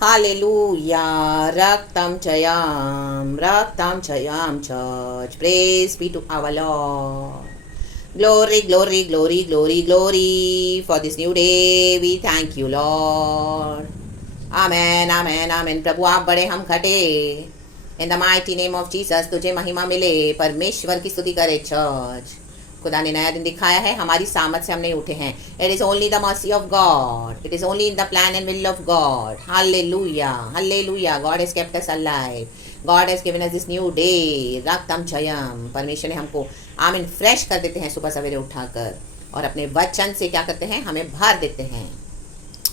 Hallelujah, रक्तम चयाम church, praise be to our Lord. Glory, glory, glory, glory, glory for this new day. We thank you, Lord. Amen, amen, amen. प्रभु आप बड़े हम घटे. In the mighty name of Jesus, तुझे महिमा मिले. परमेश्वर की स्तुति करे चर्च. खुदा ने नया दिन दिखाया है, हमारी सामर्थ से हम नहीं उठे हैं. It is only the mercy of God. It is only in the plan and will of God. Hallelujah, hallelujah. God has kept us alive. God has given us this new day. रक्तम जयम. परमेश्वर ने हमको आमीन fresh कर देते हैं सुबह सवेरे उठाकर, और अपने वचन से क्या करते हैं, हमें भर देते हैं.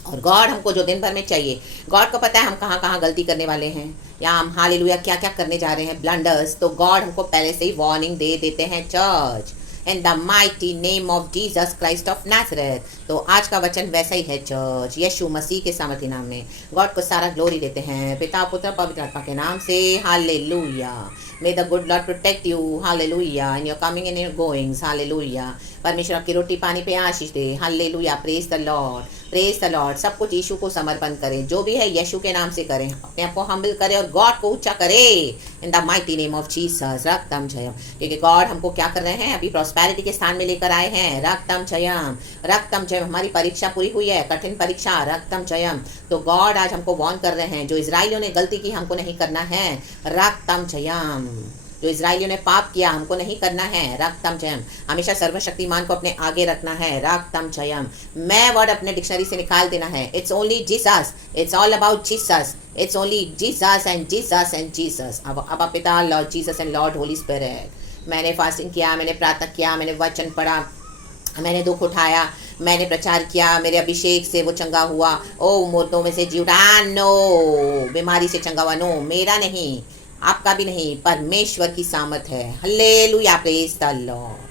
और गॉड हमको जो दिन भर में चाहिए, गॉड को पता है हम कहाँ कहाँ गलती करने वाले हैं, या हम हालेलुया क्या क्या करने जा रहे हैं, ब्लंडर्स. तो गॉड हमको पहले से ही वार्निंग दे देते हैं church. In the mighty name of Jesus Christ of Nazareth. तो आज का वचन वैसा ही है चर्च. यीशु मसीह के सामर्थी नाम में गॉड को सारा ग्लोरी देते हैं, पिता पुत्र पवित्र आत्मा के नाम से. Hallelujah. May the good Lord protect you. Hallelujah. In your coming and your goings. Hallelujah. परमेश्वर आपकी रोटी पानी पे आशीष दे. Hallelujah. Praise the Lord, praise the Lord. सब कुछ यीशु को समर्पण करें, जो भी है यीशु के नाम से करें, अपने आप को हम्बल करें और गॉड को ऊंचा करें. In the mighty name of Jesus. रक्तम जयम. क्योंकि गॉड हमको क्या कर रहे हैं, अभी प्रॉस्पेरिटी के स्थान में लेकर आए हैं. रक्तम जयम, रक्तम जयम. हमारी परीक्षा पूरी हुई है, कठिन परीक्षा. रक्तम जयम. तो गॉड आज हमको वार्न कर रहे हैं, जो इजराइलियों ने गलती की हमको नहीं करना है. रक्तम जयम. जो इजराइलियों ने पाप किया हमको नहीं करना है. रक्तम जयम. हमेशा सर्वशक्तिमान को अपने आगे रखना है. रक्तम जयम. मैं वर्ड अपने डिक्शनरी से निकाल देना है. It's only Jesus. It's all about Jesus. It's only Jesus and Jesus and Jesus. अब पिता Lord Jesus and Lord Holy spirit. मैंने फास्टिंग किया, मैंने प्रार्थना किया, मैंने वचन पढ़ा, मैंने दुख उठाया, मैंने प्रचार किया, मेरे अभिषेक से वो चंगा हुआ. ओ मुर्दों में से जी उठा. नो, बीमारी से चंगा हुआ. नो, मेरा नहीं, आपका भी नहीं, परमेश्वर की सामर्थ है. हालेलुया. Praise the Lord.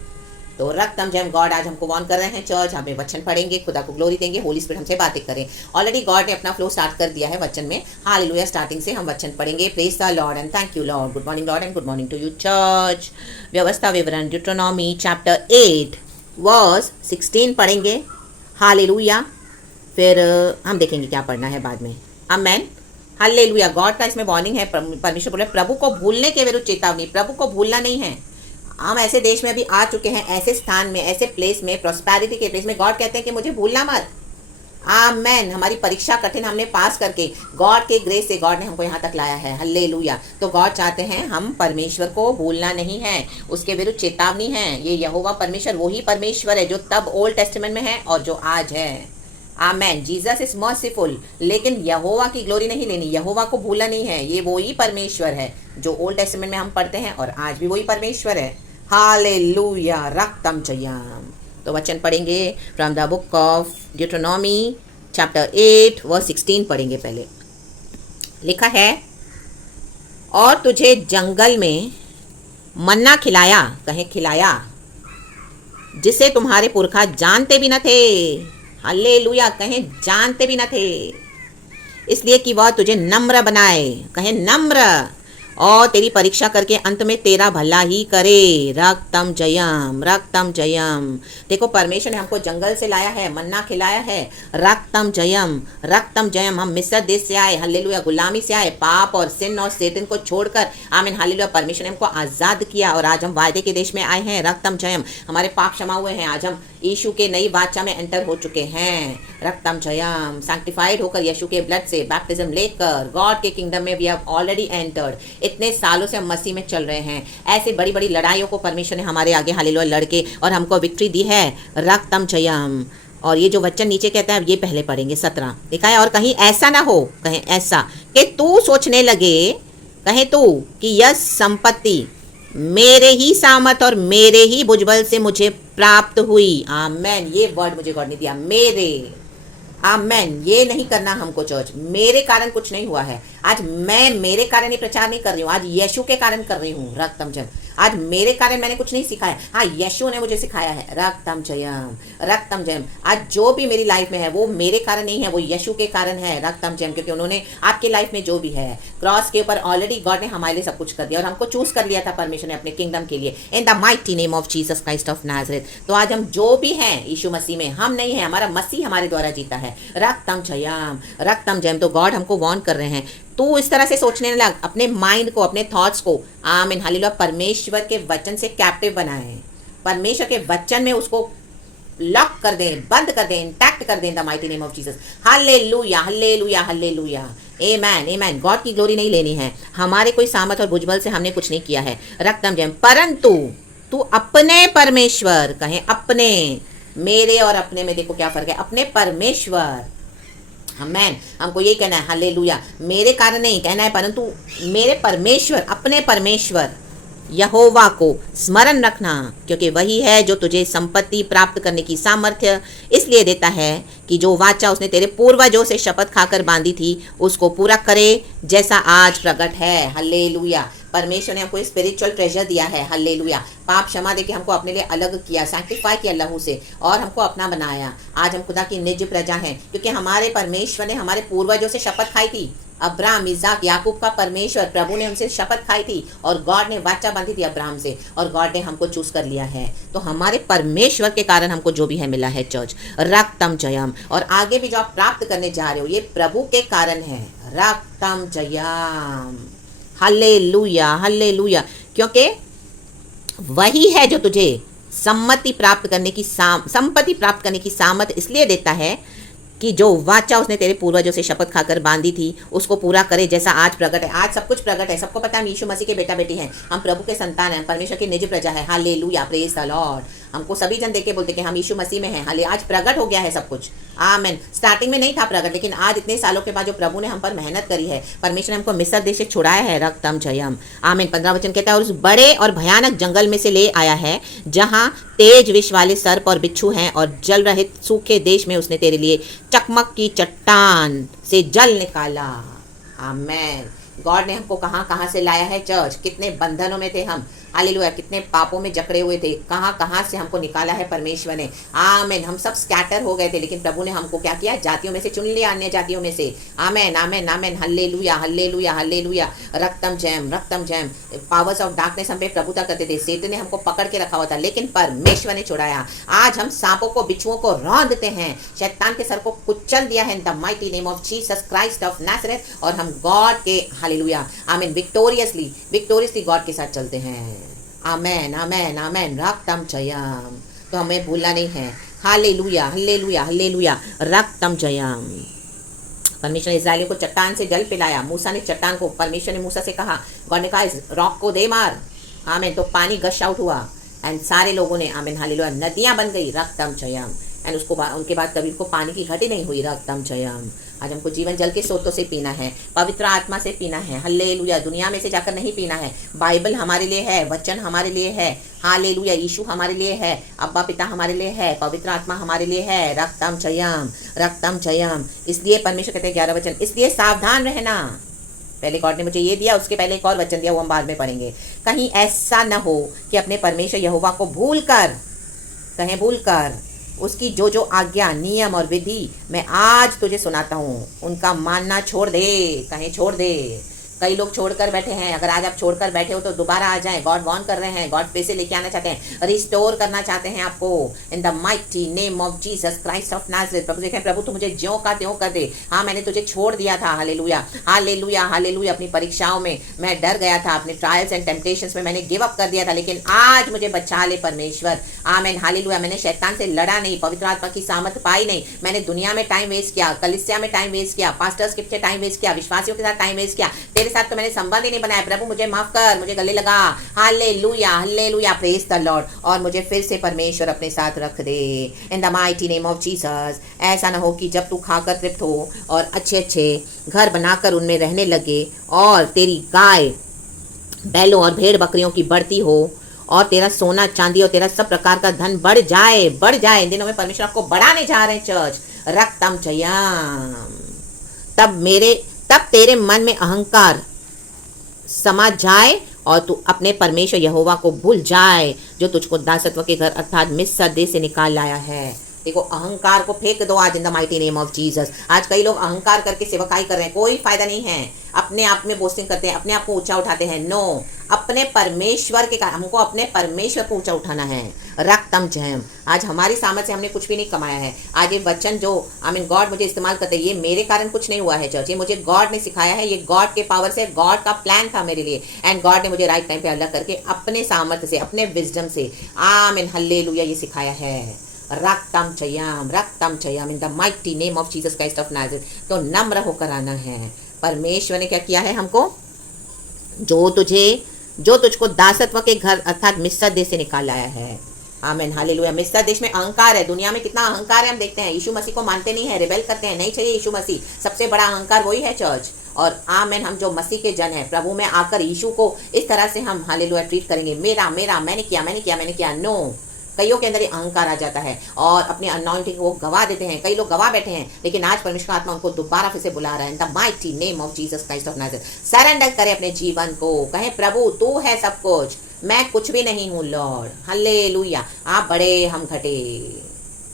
तो रक्तम जयम. गॉड आज हमको वार्न कर रहे हैं चर्च. हमें वचन पढ़ेंगे, खुदा को ग्लोरी देंगे, होली स्पिरिट हमसे बातें करें. ऑलरेडी गॉड ने अपना फ्लो स्टार्ट कर दिया है वचन में. हालेलुया. स्टार्टिंग से हम वचन पढ़ेंगे. Praise the Lord and thank you lord. Good morning lord and good morning to you church. व्यवस्था विवरण ड्यूटरोनॉमी चैप्टर 8 वर्स 16 पढ़ेंगे. हालेलुया. फिर हम देखेंगे क्या पढ़ना है बाद में. आमेन. हालेलुया. गॉड का इसमें वार्निंग है. परमेश्वर बोले प्रभु को भूलने के विरुद्ध चेतावनी. प्रभु को भूलना नहीं है. हम ऐसे देश में अभी आ चुके हैं, ऐसे स्थान में, ऐसे प्लेस में, प्रॉस्पेरिटी के प्लेस में. गॉड कहते हैं कि मुझे भूलना मत. आमेन. हमारी परीक्षा कठिन हमने पास करके गॉड के ग्रेस से गॉड ने हमको यहाँ तक लाया है. हालेलुया. तो गॉड चाहते हैं हम परमेश्वर को भूलना नहीं है, उसके विरुद्ध चेतावनी है. ये यहोवा परमेश्वर वही परमेश्वर है जो तब ओल्ड टेस्टामेंट में है और जो आज है. आमेन. जीसस इज मर्सीफुल, लेकिन यहोवा की ग्लोरी नहीं लेनी, यहोवा को भूलना नहीं है. ये वही परमेश्वर है जो ओल्ड टेस्टामेंट में हम पढ़ते हैं और आज भी वही परमेश्वर है. हालेलुया. रक्तम जयम. तो वचन पढ़ेंगे from the book of Deuteronomy chapter 8 verse 16 पढ़ेंगे. पहले लिखा है, और तुझे जंगल में मन्ना खिलाया. कहें खिलाया, जिसे तुम्हारे पुरखा जानते भी न थे. हालेलुया. कहें जानते भी न थे, इसलिए कि वह तुझे नम्र बनाए. कहें नम्र. और तेरी परीक्षा करके अंत में तेरा भला ही करे. रक्तम जयम, रक्तम जयम. देखो परमेश्वर ने हमको जंगल से लाया है, मन्ना खिलाया है. रक्तम जयम, रक्तम जयम. हम मिस्र देश से आए, हालेलुया, गुलामी से आए, पाप और सिन और सेतन को छोड़कर. आमीन. हालेलुया. परमेश्वर ने हमको आज़ाद किया और आज हम वायदे के देश में आए हैं. रक्तम जयम. हमारे पाप क्षमा हुए हैं. आज हम यीशु के नई वाचा में एंटर हो चुके हैं. रक्तम जयम. सैंक्टिफाइड होकर यीशु के ब्लड से बैप्टिज्म लेकर गॉड के किंगडम में वी हैव ऑलरेडी एंटर्ड. इतने सालों से हम मसीह में चल रहे हैं. ऐसे बड़ी बड़ी लड़ाइयों को परमेश्वर ने हमारे आगे हालेलुया लड़के और हमको विक्ट्री दी है. रक्तम जयम. और ये जो वचन नीचे कहता है ये पहले पढ़ेंगे 17. लिखा है, और कहीं ऐसा ना हो, कहें ऐसा, कि तू सोचने लगे, कहें तू, कि यह संपत्ति मेरे ही सामर्थ और मेरे ही भुजबल से मुझे प्राप्त हुई. आमेन. ये वर्ड मुझे गॉड ने दिया, मेरे. आमेन. ये नहीं करना हमको चर्च. मेरे कारण कुछ नहीं हुआ है. आज मैं मेरे कारण ये प्रचार नहीं कर रही हूँ, आज यीशु के कारण कर रही हूँ. रक्तम जयम. आज मेरे कारण मैंने कुछ नहीं सिखाया, हाँ यीशु ने मुझे सिखाया है। रक्तम जयम, रक्तम जयम। आज जो भी मेरी लाइफ में है वो मेरे कारण नहीं है, वो यीशु के कारण है। रक्तम जयम, क्योंकि उन्होंने आपके लाइफ में जो भी है क्रॉस के ऊपर ऑलरेडी गॉड ने हमारे लिए सब कुछ कर दिया और हमको चूज कर लिया था परमेश्वर ने अपने किंगडम के लिए, इन the mighty name of Jesus Christ of Nazareth. तो आज हम जो भी हैं यीशु मसीह में, हम नहीं है, हमारा मसीह हमारे द्वारा जीता है। रक्तम जयम, रक्तम जयम। तो गॉड हमको वार्न कर रहे हैं, तू इस तरह से सोचने लग, अपने माइंड को, अपने थॉट्स को आमीन हालेलुया परमेश्वर के वचन से कैप्टिव बनाए, परमेश्वर के वचन में उसको लॉक कर दें, बंद कर दें, इंटैक्ट कर दें, the mighty name of Jesus. Hallelujah, hallelujah, hallelujah, amen, amen. God की ग्लोरी नहीं लेनी है, हमारे कोई सामर्थ और भुजबल से हमने कुछ नहीं किया है। रक्तम जयम। परंतु तू अपने परमेश्वर, कहें अपने, मेरे और अपने में देखो क्या फर्क है, अपने परमेश्वर, आमेन। हमको ये कहना है हालेलुया, मेरे कारण नहीं कहना है, परंतु मेरे परमेश्वर, अपने परमेश्वर यहोवा को स्मरण रखना, क्योंकि वही है जो तुझे संपत्ति प्राप्त करने की सामर्थ्य इसलिए देता है कि जो वाचा उसने तेरे पूर्वजों से शपथ खाकर बांधी थी उसको पूरा करे, जैसा आज प्रकट है। हालेलुया। परमेश्वर ने हमको स्पिरिचुअल ट्रेजर दिया है। हालेलुया। पाप क्षमा देके हमको अपने लिए अलग किया, सैक्टिफाई किया लहू से, और हमको अपना बनाया। आज हम खुदा की निज प्रजा हैं, क्योंकि हमारे परमेश्वर ने हमारे पूर्वजों से शपथ खाई थी। अब्राहम, इज़ाक, याकूब का परमेश्वर प्रभु ने उनसे शपथ खाई थी और गॉड ने वाचा बांधी थी अब्राहम से, और गॉड ने हमको चूज कर लिया है। तो हमारे परमेश्वर के कारण हमको जो भी है मिला है चर्च। रक्तम जयम। और आगे भी जो आप प्राप्त करने जा रहे हो ये प्रभु के कारण है। रक्तम जयम। Hallelujah, hallelujah. क्योंकि वही है जो तुझे संपत्ति प्राप्त करने की सामर्थ इसलिए देता है कि जो वाचा उसने तेरे पूर्वजों से शपथ खाकर बांधी थी उसको पूरा करे, जैसा आज प्रकट है। आज सब कुछ प्रकट है, सबको पता है हम यीशु मसीह के बेटा बेटी हैं, हम प्रभु के संतान हैं, परमेश्वर की निज प्रजा है। Hallelujah, praise the Lord. हमको सभी जन देख के बोलते कि हम यीशु मसीह में हैं। हाले आज प्रकट हो गया है सब कुछ। आमेन। स्टार्टिंग में नहीं था प्रकट, लेकिन आज इतने सालों के बाद जो प्रभु ने हम पर मेहनत करी है, परमेश्वर ने हमको मिस्र देश से छुड़ाया है। रक्तम जयम। आमेन। 15 वचन कहता है, और उस बड़े और भयानक जंगल में से ले आया है जहाँ तेज विष वाले सर्प और बिच्छू हैं, और जल रहित सूखे देश में उसने तेरे लिए चकमक की चट्टान से जल निकाला। आमेन। गॉड ने हमको कहाँ कहाँ से लाया है चर्च, कितने बंधनों में थे हम, हालेलुया, कितने पापों में जकड़े हुए थे, कहाँ कहाँ से हमको निकाला है परमेश्वर ने। आमेन। हम सब स्कैटर हो गए थे, लेकिन प्रभु ने हमको क्या किया, जातियों में से चुन लिया, अन्य जातियों में से। Amen, amen, amen. Hallelujah, hallelujah, hallelujah. रक्तम जयम, रक्तम जयम। पावर्स ऑफ डार्कनेस हम पे प्रभुता करते थे, सेतन ने हमको पकड़ के रखा हुआ था, लेकिन परमेश्वर ने छुड़ाया। आज हम सांपों को, बिच्छुओं को रौंदते हैं, शैतान के सर को कुचल दिया है इन the mighty name of Jesus Christ of Nazareth, और हम गॉड के, हालेलुया, आमीन, विक्टोरियसली गॉड के साथ चलते हैं। आमेन, आमेन, आमेन। रक्तम जयम। तो हमें भूलना नहीं है। Hallelujah, hallelujah, hallelujah. रक्तम जयम। परमेश्वर ने इस्राएलियों को चट्टान से जल पिलाया। मूसा ने चट्टान को, परमेश्वर ने मूसा से कहा, गॉड ने कहा इस रॉक को दे मार। आमेन। तो पानी गश आउट हुआ एंड सारे लोगों ने, आमेन, हालेलुया, नदियां बन गई। रक्तम जयम। एंड उसको उनके बाद कभी उनको पानी की घटी नहीं हुई। रक्तम जयम। आज हमको जीवन जल के स्रोतों से पीना है, पवित्र आत्मा से पीना है। हल्लेलुया। दुनिया में से जाकर नहीं पीना है। बाइबल हमारे लिए है, वचन हमारे लिए है। हालेलुया। यीशु हमारे लिए है, अब्बा पिता हमारे लिए है, पवित्र आत्मा हमारे लिए है। रक्तम जयम, रक्तम जयम। इसलिए परमेश्वर कहते हैं 11 वचन, इसलिए सावधान रहना। पहले गॉड ने मुझे ये दिया, उसके पहले एक और वचन दिया, वो हम बाद में पढ़ेंगे। कहीं ऐसा न हो कि अपने परमेश्वर यहोवा को भूल कर, कहें भूल कर, उसकी जो जो आज्ञा, नियम और विधि मैं आज तुझे सुनाता हूँ उनका मानना छोड़ दे। कहें छोड़ दे। कई लोग छोड़कर बैठे हैं, अगर आज आप छोड़कर बैठे हो तो दोबारा आ जाएं। गॉड वॉर्न कर रहे हैं, गॉड फिर से लेके आना चाहते हैं, रिस्टोर करना चाहते हैं आपको in the mighty name of Jesus Christ of Nazareth. प्रभु देखें, प्रभु तू मुझे ज्यों का त्यों कर दे। हाँ, मैंने तुझे छोड़ दिया था। Hallelujah, hallelujah, hallelujah. अपनी परीक्षाओं में मैं डर गया था, अपने ट्रायल्स एंड टेम्पटेशंस में मैंने गिव अप कर दिया था, लेकिन आज मुझे बचा ले परमेश्वर। आमीन, हालेलुया। मैंने शैतान से लड़ा नहीं, पवित्र आत्मा की सामर्थ पाई नहीं, मैंने दुनिया में टाइम वेस्ट किया, कलीसिया में टाइम वेस्ट किया, पास्टर्स के पीछे टाइम वेस्ट किया, विश्वासियों के साथ टाइम वेस्ट किया, तेरे साथ तो मैंने संबंध नहीं बनाया। प्रभु मुझे माफ कर, मुझे गले लगा। Hallelujah, hallelujah, praise the Lord. और मुझे फिर से परमेश्वर अपने साथ रख दे in the mighty name of Jesus. ऐसा ना हो कि जब तू खाकर तृप्त हो और अच्छे अच्छे घर बनाकर उनमें रहने लगे, और तेरी गाय बैलों और भेड़ बकरियों की बढ़ती हो, और तेरा सोना चांदी और तेरा सब प्रकार का धन बढ़ जाए, बढ़ जाए। इन दिनों में परमेश्वर आपको बढ़ाने जा रहे हैं चर्च। रक्तम जयम। तब तेरे मन में अहंकार समा जाए और तू अपने परमेश्वर यहोवा को भूल जाए जो तुझको दासत्व के घर अर्थात मिस्र देश से निकाल लाया है। देखो, अहंकार को फेंक दो आज इन the mighty name of Jesus. आज कई लोग अहंकार करके सेवकाई कर रहे हैं, कोई फायदा नहीं है। अपने आप में बोस्टिंग करते हैं, अपने आप को ऊंचा उठाते हैं। नो, अपने परमेश्वर के कारण हमको अपने परमेश्वर को ऊंचा उठाना है। रक्तम जयम। आज हमारी सामर्थ्य से हमने कुछ भी नहीं कमाया है। आज ये वचन जो गॉड मुझे इस्तेमाल करते हैं, ये मेरे कारण कुछ नहीं हुआ है चर्च, ये मुझे गॉड ने सिखाया है। ये गॉड के पावर से, गॉड का प्लान था मेरे लिए, एंड गॉड ने मुझे राइट टाइम पे अलग करके अपने सामर्थ्य से, अपने विजडम से, आमीन हल्लेलुया, ये सिखाया है। रक्तम चयाम in the mighty name of Jesus Christ of Nazareth. तो नम्र होकर आना है। परमेश्वर ने क्या किया है हमको? जो तुझको दासत्व के घर अर्थात मिस्र देश से निकाल लाया है। आमीन हालेलुया। मिस्र देश में अहंकार है, दुनिया में कितना अहंकार है हम देखते हैं। यीशु मसीह को मानते नहीं है, रिबेल करते हैं, नहीं चाहिए यीशु मसीह। सबसे बड़ा अहंकार वही है चर्च। और आमीन, हम जो मसीह के जन हैं, प्रभु में आकर यीशु को इस तरह से हम हालेलुया ट्रीट करेंगे, मेरा मेरा, मैंने किया। नो, कईयों के अंदर ये अहंकार आ जाता है और अपनी अनॉइंटिंग को गवा देते हैं। कई लोग गवा बैठे हैं, लेकिन आज परमेश्वर का आत्मा उनको दोबारा फिर से बुला रहा है। इन the mighty name of Jesus Christ of Nazareth surrender करें अपने जीवन को, कहें प्रभु तू है सब कुछ, मैं कुछ भी नहीं हूँ लॉर्ड। हल्लेलुया। आप बड़े, हम घटे।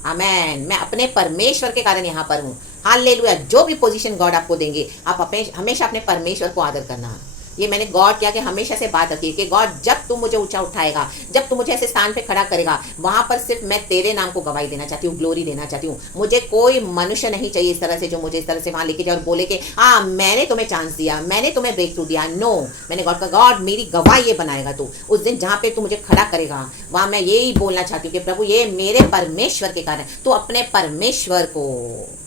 आमेन। मैं अपने परमेश्वर के कारण यहाँ पर हूँ। हालेलुया। जो भी पोजीशन गॉड आपको देंगे, आप हमेशा अपने परमेश्वर को आदर करना। ये मैंने गॉड किया कि हमेशा से बात रखी कि गॉड जब तू मुझे ऊंचा उठाएगा, जब तू मुझे ऐसे स्थान पे खड़ा करेगा, वहां पर सिर्फ मैं तेरे नाम को गवाही देना चाहती हूँ, ग्लोरी देना चाहती हूँ। मुझे कोई मनुष्य नहीं चाहिए इस तरह से, जो मुझे इस तरह से वहां लेके जाए और बोले कि हाँ मैंने तुम्हें चांस दिया, मैंने तुम्हें ब्रेक थ्रू दिया। नो, मैंने गॉड का, गॉड मेरी गवाही ये बनाएगा तू। उस दिन जहाँ पे तू मुझे खड़ा करेगा, वहां मैं यही बोलना चाहती हूँ कि प्रभु ये मेरे परमेश्वर के कारण, तू अपने परमेश्वर को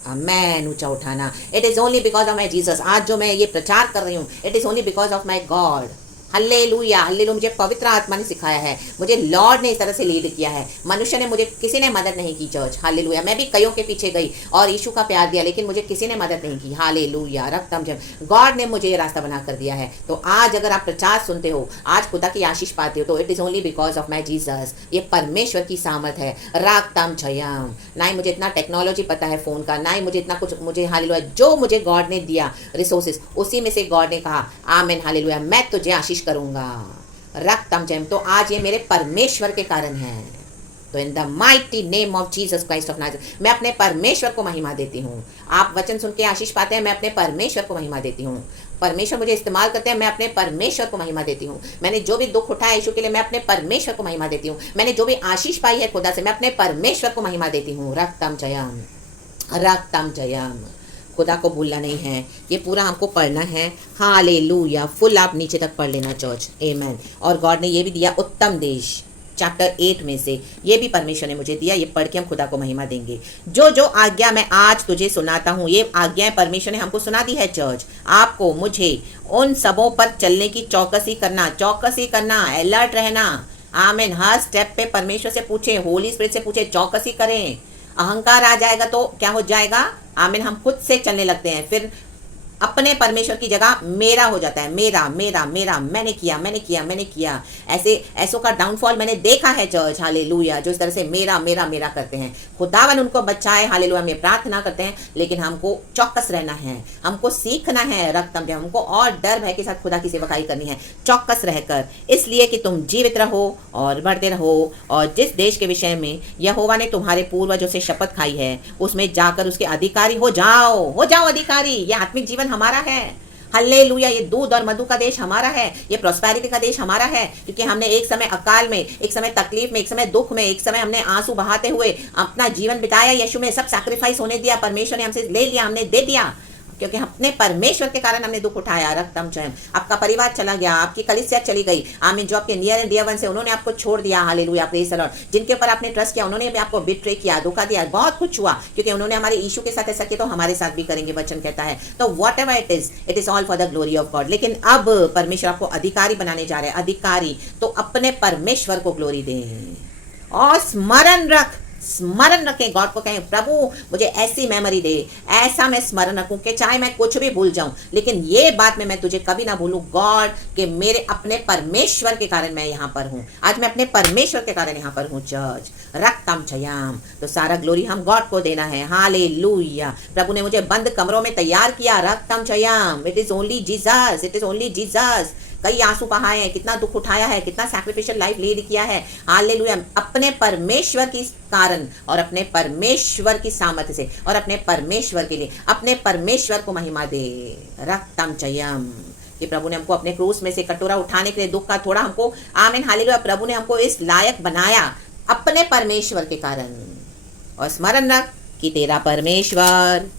आमेन ऊंचा उठाना। It is only because of my Jesus. आज जो मैं ये प्रचार कर रही हूँ, it is only because of my God. Hallelujah hallelujah. मुझे पवित्र आत्मा ने सिखाया है, मुझे लॉर्ड ने इस तरह से लीड किया है। मनुष्य ने मुझे, किसी ने मदद नहीं की चर्च। हालेलुया। मैं भी कईयों के पीछे गई और यीशु का प्यार दिया, लेकिन मुझे किसी ने मदद नहीं की। हालेलुया। रक्तम जब गॉड ने मुझे ये रास्ता बना कर दिया है। तो आज अगर आप प्रचार सुनते हो, आज खुदा की आशीष पाते हो, तो it is only because of my Jesus. ये परमेश्वर की सामर्थ है। रक्तम छयम। ना ही मुझे इतना टेक्नोलॉजी पता है फोन का, ना ही मुझे इतना कुछ, मुझे हालेलुया जो मुझे गॉड ने दिया रिसोर्सेज, उसी में से गॉड ने कहा आमीन हालेलुया मैं तुझे आशीष करूंगा। रक्तम जयम। तो आज ये मेरे परमेश्वर के कारण है। तो इन the mighty name of Jesus Christ of Nazareth मैं अपने परमेश्वर को महिमा देती हूँ। आप वचन सुन के आशीष पाते हैं, मैं अपने परमेश्वर को महिमा देती हूँ। परमेश्वर मुझे इस्तेमाल करते हैं, मैं अपने परमेश्वर को महिमा देती हूँ। मैंने जो भी दुख उठाया यीशु के लिए, मैं अपने परमेश्वर को महिमा देती हूँ। मैंने जो भी आशीष पाई है खुदा से, मैं अपने परमेश्वर को महिमा देती हूँ। रक्तम जयम, रक्तम जयम। खुदा को भूलना नहीं है, ये पूरा हमको पढ़ना है। हालेलुया। फुल आप नीचे तक पढ़ लेना चर्च। आमेन। और गॉड ने ये भी दिया उत्तम देश, चैप्टर 8 में से ये भी परमेश्वर ने मुझे दिया। ये पढ़ के हम खुदा को महिमा देंगे। जो जो आज्ञा मैं आज तुझे सुनाता हूँ, ये आज्ञाएं परमेश्वर ने हमको सुना दी है चर्च। आपको, मुझे उन सबों पर चलने की चौकसी करना, अलर्ट रहना। आमीन। हर स्टेप पे परमेश्वर से पूछे, होली स्पिरिट से पूछे, चौकसी करें। अहंकार आ जाएगा तो क्या हो जाएगा? आमीन। हम खुद से चलने लगते हैं, फिर अपने परमेश्वर की जगह मेरा हो जाता है। मेरा मेरा मेरा, मैंने किया। ऐसों का डाउनफॉल मैंने देखा है चर्च। हालेलुया। जो इस तरह से मेरा मेरा मेरा करते हैं, खुदावन उनको बचाए। हालेलुया। में प्रार्थना करते हैं, लेकिन हमको चौकस रहना है, हमको सीखना है। रक्तम जब हमको और डर भय के साथ खुदा की सेवकाई करनी है, चौकस रहकर, इसलिए कि तुम जीवित रहो और बढ़ते रहो, और जिस देश के विषय में यहोवा ने तुम्हारे पूर्वजों से शपथ खाई है, उसमें जाकर उसके अधिकारी हो जाओ अधिकारी। ये आत्मिक जीवन हमारा है। हल्लेलुया। ये दूध और मधु का देश हमारा है, ये प्रॉस्पेरिटी का देश हमारा है, क्योंकि हमने एक समय अकाल में, एक समय तकलीफ में, एक समय दुख में, एक समय हमने आंसू बहाते हुए अपना जीवन बिताया। यीशु में सब सैक्रिफाइस होने दिया, परमेश्वर ने हमसे ले लिया, हमने दे दिया, क्योंकि अपने परमेश्वर के कारण हमने दुख उठाया। रक्तम जयम। आपका परिवार चला गया, आपकी कलीसिया चली गई। आमीन। जो आपके नियर एंड डियर वन से, उन्होंने आपको छोड़ दिया। हालेलुया। Praise the Lord. जिनके ऊपर आपने ट्रस्ट किया, उन्होंने भी आपको बिट्रे किया, धोखा दिया, बहुत कुछ हुआ, क्योंकि उन्होंने हमारे यीशु के साथ ऐसा किया, तो हमारे साथ भी करेंगे, वचन कहता है। तो what ever it is all for the glory of God. लेकिन अब परमेश्वर आपको अधिकारी बनाने जा रहे हैं। अधिकारी तो अपने परमेश्वर को ग्लोरी दें और स्मरण रखें। गॉड को कहें, प्रभु मुझे ऐसी मेमोरी दे, ऐसा मैं स्मरण रखूं कि चाहे मैं कुछ भी भूल जाऊं, लेकिन ये बात में मैं तुझे कभी ना भूलूं गॉड, कि मेरे अपने परमेश्वर के कारण मैं यहाँ पर हूँ। आज मैं अपने परमेश्वर के कारण यहाँ पर हूँ चर्च। रक्तम छयाम। तो सारा ग्लोरी हम गॉड को देना है। हालेलुया। प्रभु ने मुझे बंद कमरों में तैयार किया। रक्तम छयाम। It is only Jesus, it is only Jesus. कई आंसू बहाए हैं, कितना दुख उठाया है, कितना सैक्रिफिशियल लाइफ लीड किया है। हालेलुया। अपने परमेश्वर की कारण और अपने परमेश्वर की सामर्थ्य से और अपने परमेश्वर के लिए अपने परमेश्वर को महिमा दे। रक्तम चयम कि प्रभु ने हमको अपने क्रूस में से कटोरा उठाने के लिए दुख का थोड़ा हमको, आमीन हालेलुया, प्रभु ने हमको इस लायक बनाया अपने परमेश्वर के कारण। और स्मरण रख कि तेरा परमेश्वर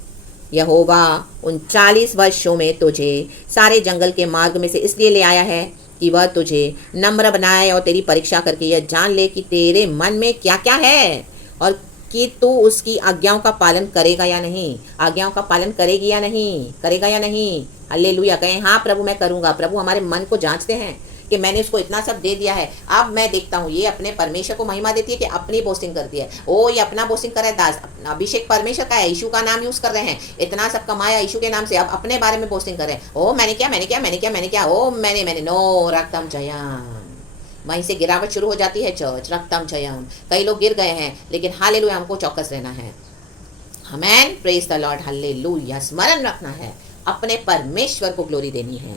यहोवा उन 40 वर्षों में तुझे सारे जंगल के मार्ग में से इसलिए ले आया है कि वह तुझे नम्र बनाए और तेरी परीक्षा करके यह जान ले कि तेरे मन में क्या क्या है और कि तू उसकी आज्ञाओं का पालन करेगा या नहीं। आज्ञाओं का पालन करेगी या नहीं, करेगा या नहीं। हालेलुया। कहें हाँ प्रभु मैं करूँगा। प्रभु हमारे मन को जांचते हैं कि मैंने उसको इतना सब दे दिया है, अब मैं देखता हूँ ये अपने परमेश्वर को महिमा देती है कि अपनी बोस्टिंग करती है। ओ ये अपना बोस्टिंग कर रहा है दास, अभिषेक परमेश्वर का है, यीशु का नाम यूज कर रहे हैं, इतना सब कमाया यीशु के नाम से, अब अपने बारे में बोस्टिंग कर रहे हैं। ओ मैंने क्या मैंने क्या मैंने क्या मैंने क्या, ओ मैंने नो रक्तम जयम। वहीं से गिरावट शुरू हो जाती है चर्च। रक्तम जयम। कई लोग गिर गए हैं, लेकिन हालेलुया हमको चौकस रहना है। आमेन, प्रेज द लॉर्ड, हालेलुया। स्मरण रखना है, अपने परमेश्वर को ग्लोरी देनी है।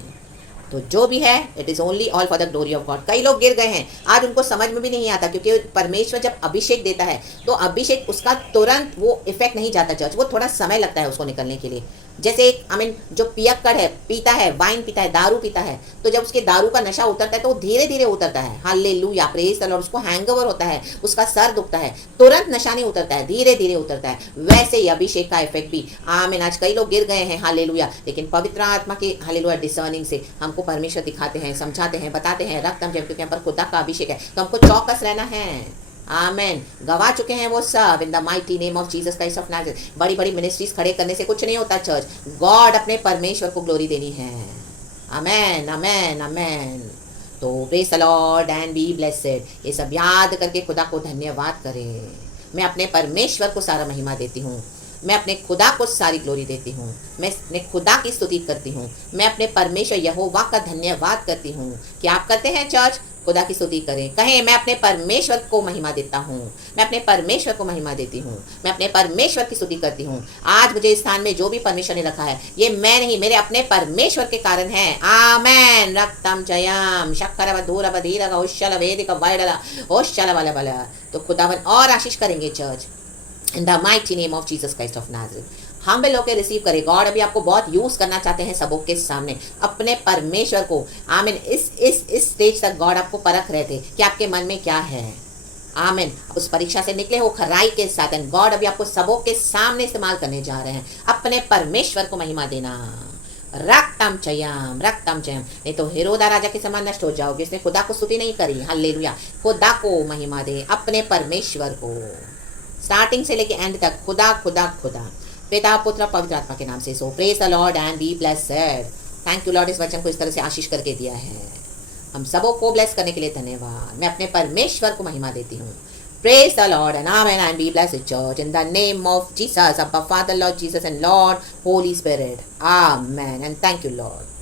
तो जो भी है it is only all for the glory of God. कई लोग गिर गए हैं, आज उनको समझ में भी नहीं आता, क्योंकि परमेश्वर जब अभिषेक देता है तो अभिषेक उसका तुरंत वो इफेक्ट नहीं जाता चर्च, वो थोड़ा समय लगता है उसको निकलने के लिए। जैसे एक जो पियक्कड़ है, पीता है, वाइन पीता है, दारू पीता है, तो जब उसके दारू का नशा उतरता है तो वो धीरे धीरे उतरता है। Hallelujah, praise the Lord. उसको हैंगओवर होता है, उसका सर दुखता है, तुरंत नशा नहीं उतरता है, धीरे धीरे उतरता है। वैसे ही अभिषेक का इफेक्ट भी। आमीन। आज कई लोग गिर गए हैं, हालेलुया, लेकिन पवित्र आत्मा के हालेलुया डिसर्निंग से हमको परमेश्वर दिखाते हैं, समझाते हैं, बताते हैं। रक्तम जब, क्योंकि हम पर खुदा का अभिषेक है, तो हमको चौकस रहना है। आमेन। गवा चुके हैं वो सब इन the mighty name of Jesus Christ of Nazareth. बड़ी बड़ी मिनिस्ट्रीज खड़े करने से कुछ नहीं होता चर्च। गॉड अपने परमेश्वर को ग्लोरी देनी है। आमेन आमेन आमेन। तो praise the Lord and be blessed. ये सब याद करके खुदा को धन्यवाद करें। मैं अपने परमेश्वर को सारा महिमा देती हूँ, मैं अपने खुदा को सारी ग्लोरी देती हूँ, मैं अपने खुदा की स्तुति करती हूँ, मैं अपने परमेश्वर यहोवा का धन्यवाद करती हूँ। क्या आप करते हैं चर्च? खुदा की स्तुति करें, कहें मैं अपने परमेश्वर को महिमा देता हूँ, मैं अपने परमेश्वर को महिमा देती हूँ, मैं अपने परमेश्वर की स्तुति करती हूँ। आज मुझे इस स्थान में जो भी परमेश्वर ने रखा है, ये मैं नहीं, मेरे अपने परमेश्वर के कारण है। आमेन। रक्तम जयम शक्कर धूर बधीर ओशल वेदिक वैडला ओशल वाला वाला। तो खुदावन और आशीष करेंगे church in the mighty name of Jesus Christ of Nazareth. हम भी लोग के रिसीव करें। गॉड अभी आपको बहुत यूज़ करना चाहते हैं सबों के सामने, अपने परमेश्वर को। आमीन। इस स्टेज तक गॉड आपको परख रहे थे कि आपके मन में क्या है। आमीन। उस परीक्षा से निकले हो खराई के साथ, एंड गॉड अभी आपको सबों के सामने इस्तेमाल करने जा रहे हैं। अपने परमेश्वर को महिमा देना। रक्तम चयम रक्तम चयम। नहीं तो हेरोदा राजा के समान नष्ट हो जाओगे। इसने खुदा को स्तुति नहीं करी। हालेलुया। खुदा को महिमा दे, अपने परमेश्वर को, स्टार्टिंग से लेके एंड तक खुदा खुदा खुदा, पिता पुत्र पवित्र आत्मा के नाम से। So praise the Lord and be blessed. Thank you Lord, इस वचन को इस तरह से आशीष करके दिया है। हम सबों को ब्लेस करने के लिए धन्यवाद। मैं अपने परमेश्वर को महिमा देती हूँ। Praise the Lord and amen and be blessed church in the name of Jesus, Abba Father Lord Jesus and Lord Holy Spirit. Amen and thank you Lord.